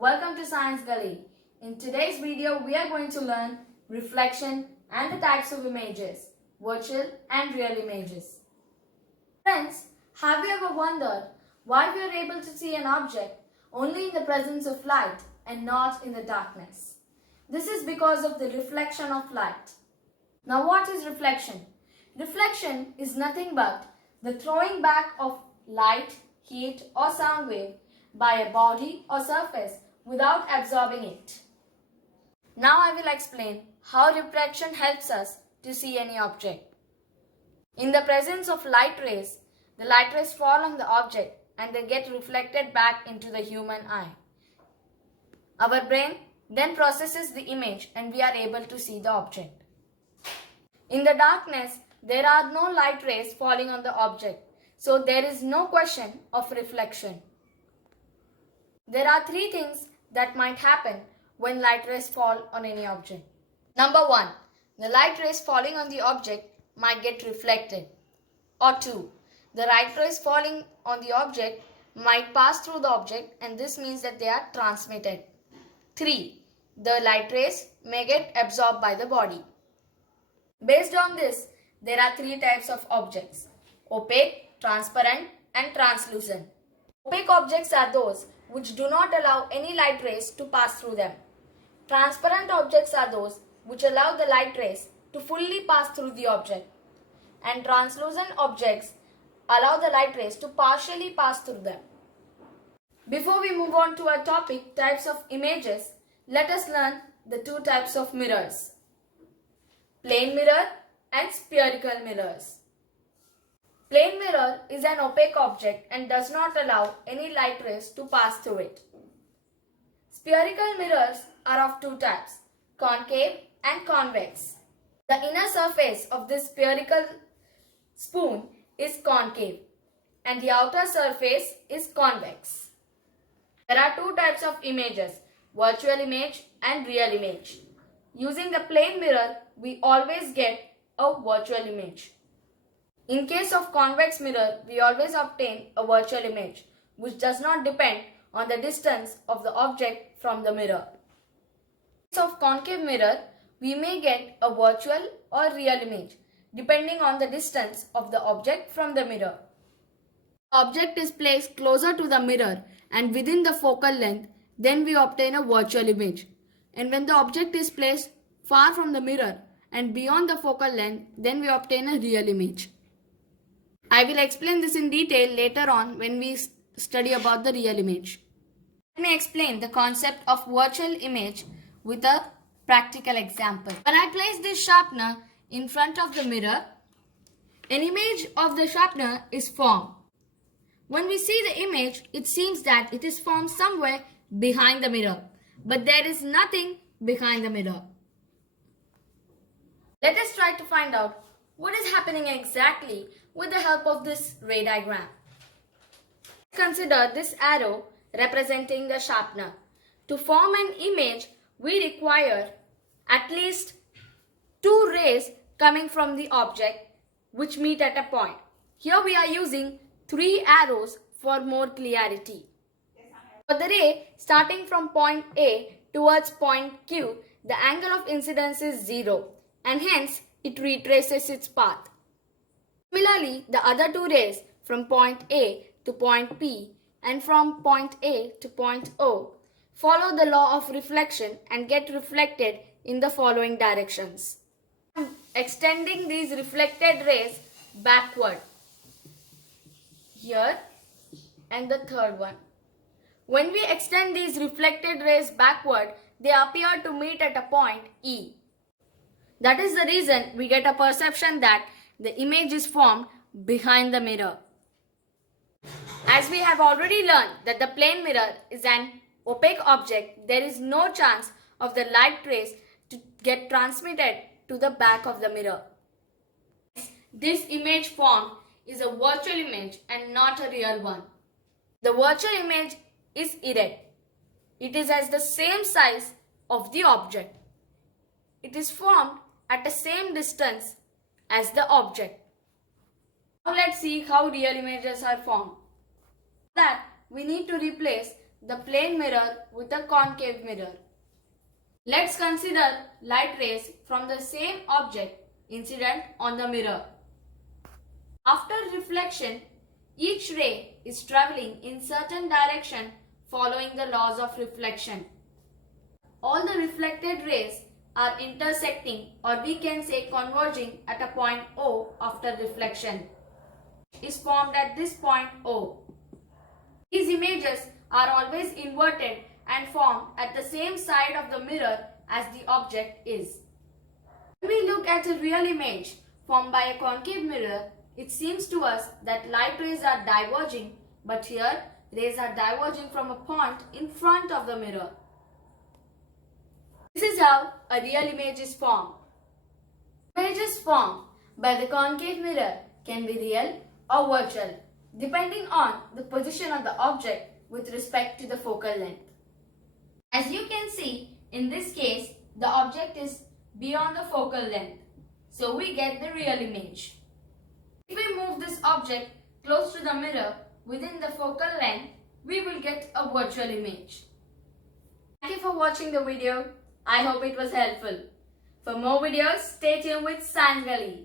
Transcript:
Welcome to ScienceGully. In today's video, we are going to learn reflection and the types of images, virtual and real images. Friends, have you ever wondered why we are able to see an object only in the presence of light and not in the darkness? This is because of the reflection of light. Now, what is reflection? Reflection is nothing but the throwing back of light, heat or sound wave by a body or surface without absorbing it. Now I will explain how refraction helps us to see any object. In the presence of light rays, the light rays fall on the object and they get reflected back into the human eye. Our brain then processes the image and we are able to see the object. In the darkness, there are no light rays falling on the object, so there is no question of reflection. There are three things that might happen when light rays fall on any object. Number 1. The light rays falling on the object might get reflected. Or 2. The light rays falling on the object might pass through the object and this means that they are transmitted. 3. The light rays may get absorbed by the body. Based on this, there are three types of objects: opaque, transparent and translucent. Opaque objects are those which do not allow any light rays to pass through them. Transparent objects are those which allow the light rays to fully pass through the object. And translucent objects allow the light rays to partially pass through them. Before we move on to our topic, types of images, let us learn the two types of mirrors: plane mirror and spherical mirrors. Plane mirror is an opaque object and does not allow any light rays to pass through it. Spherical mirrors are of two types: concave and convex. The inner surface of this spherical spoon is concave and the outer surface is convex. There are two types of images: virtual image and real image. Using the plane mirror, we always get a virtual image. In case of convex mirror, we always obtain a virtual image, which does not depend on the distance of the object from the mirror. In case of concave mirror, we may get a virtual or real image, depending on the distance of the object from the mirror. The object is placed closer to the mirror and within the focal length, then we obtain a virtual image. And when the object is placed far from the mirror and beyond the focal length, then we obtain a real image. I will explain this in detail later on when we study about the real image. Let me explain the concept of virtual image with a practical example. When I place this sharpener in front of the mirror, an image of the sharpener is formed. When we see the image, it seems that it is formed somewhere behind the mirror, but there is nothing behind the mirror. Let us try to find out what is happening exactly with the help of this ray diagram. Consider this arrow representing the sharpener. To form an image, we require at least two rays coming from the object which meet at a point. Here we are using three arrows for more clarity. For the ray starting from point A towards point Q, the angle of incidence is 0 and hence it retraces its path. Similarly, the other two rays from point A to point P and from point A to point O follow the law of reflection and get reflected in the following directions. Extending these reflected rays backward. Here and the third one. When we extend these reflected rays backward, they appear to meet at a point E. That is the reason we get a perception that the image is formed behind the mirror. As we have already learned that the plane mirror is an opaque object, there is no chance of the light rays to get transmitted to the back of the mirror. This image formed is a virtual image and not a real one. The virtual image is erect. It is as the same size of the object. It is formed at the same distance as the object. Now let's see how real images are formed. For that, we need to replace the plane mirror with a concave mirror. Let's consider light rays from the same object incident on the mirror. After reflection, each ray is traveling in certain direction following the laws of reflection. All the reflected rays are intersecting, or we can say converging, at a point O after reflection. Is formed at this point O. These images are always inverted and formed at the same side of the mirror as the object is. When we look at a real image formed by a concave mirror, it seems to us that light rays are diverging, but here rays are diverging from a point in front of the mirror. This is how a real image is formed. Images formed by the concave mirror can be real or virtual, depending on the position of the object with respect to the focal length. As you can see, in this case, the object is beyond the focal length, so we get the real image. If we move this object close to the mirror within the focal length, we will get a virtual image. Thank you for watching the video. I hope it was helpful. For more videos, stay tuned with ScienceGully.